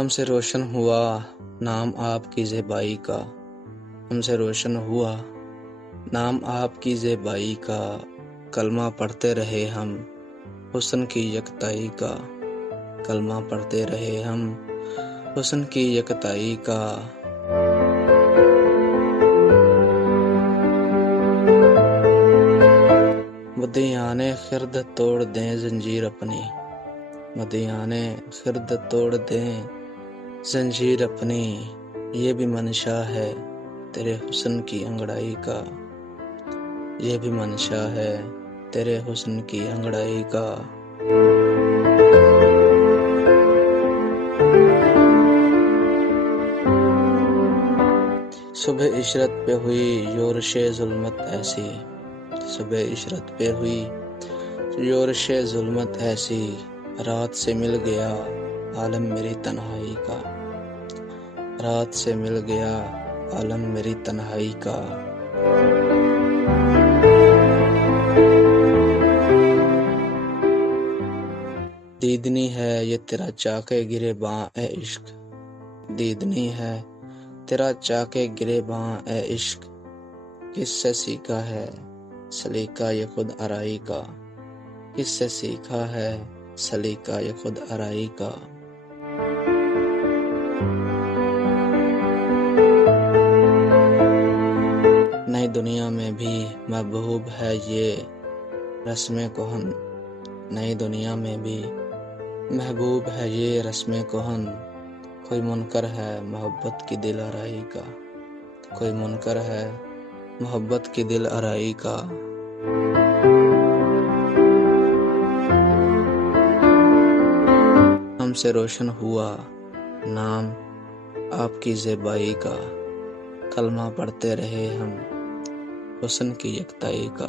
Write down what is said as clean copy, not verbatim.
हमसे रोशन हुआ नाम आपकी ज़ेबाई का, हमसे रोशन हुआ नाम आपकी ज़ेबाई का। कलमा पढ़ते रहे हम हुस्न की यकताई का, कलमा पढ़ते रहे हम हुस्न की यकताई का। मदीयाने खिरद तोड़ दें जंजीर अपनी, मदीयाने खिरद तोड़ दें जंजीर अपनी। ये भी मंशा है तेरे हुस्न की अंगड़ाई का, ये भी मंशा है तेरे हुस्न की अंगड़ाई का। सुबह इशरत पे हुई योरशे जुल्मत ऐसी, सुबह इशरत पे हुई योरशे जुल्मत ऐसी। रात से मिल गया आलम मेरी तन्हाई का, रात से मिल गया आलम मेरी तन्हाई का। दीदनी है ये तेरा चाके गिरे बाँ ए इश्क, दीदनी है तेरा चाके गिरे बाँ ए इश्क। किससे सीखा है सलीका ये खुद आराई का, किससे सीखा है सलीका ये खुद आराई का। नई दुनिया में भी महबूब है ये रस्म कोहन, नई दुनिया में भी महबूब है ये रस्म कोहन। कोई मुनकर है मोहब्बत की दिल आराई का, कोई मुनकर है मोहब्बत की दिल आराई का। हमसे रोशन हुआ नाम आपकी ज़ेबाई का, कलमा पढ़ते रहे हम हुस्न की यकताई का।